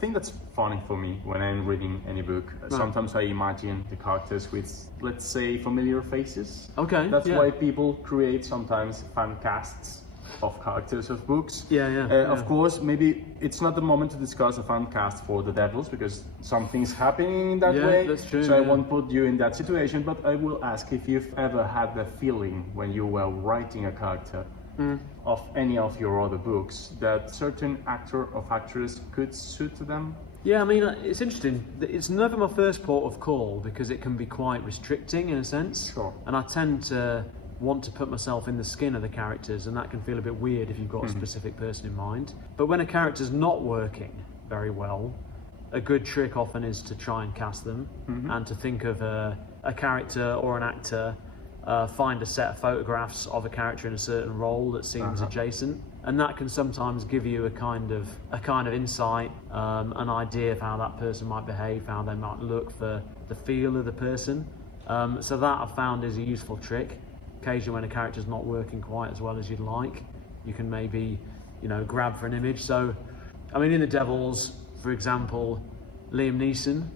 think that's funny for me when I'm reading any book. Sometimes I imagine the characters with, let's say, familiar faces. Okay. That's why people create sometimes fan casts of characters of books. Of course, maybe it's not the moment to discuss a fan cast for The Devils because something's happening in that way. That's true, so I won't put you in that situation, but I will ask if you've ever had the feeling when you were writing a character of any of your other books that certain actor or actress could suit them. Yeah, I mean, it's interesting. It's never my first port of call because it can be quite restricting in a sense. Sure. And I tend to want to put myself in the skin of the characters, and that can feel a bit weird if you've got a specific person in mind. But when a character's not working very well, a good trick often is to try and cast them and to think of a character or an actor, find a set of photographs of a character in a certain role that seems adjacent, and that can sometimes give you a kind of insight, an idea of how that person might behave, how they might look, for the feel of the person. So that I've found is a useful trick. Occasionally when a character's not working quite as well as you'd like, you can maybe, grab for an image. So, I mean, in The Devils, for example, Liam Neeson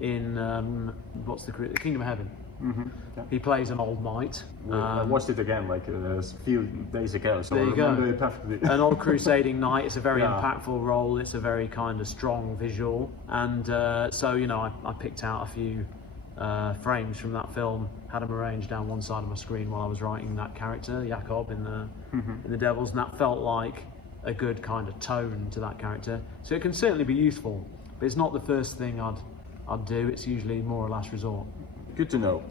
in, The Kingdom of Heaven. He plays an old knight. I watched it again like a few days ago, so there I you remember go. it perfectly. An old crusading knight. It's a very impactful role. It's a very kind of strong visual, and so I picked out a few frames from that film, had them arranged down one side of my screen while I was writing that character, Jakob, in the Devils, and that felt like a good kind of tone to that character. So it can certainly be useful, but it's not the first thing I'd do. It's usually more or less resort. Good to know.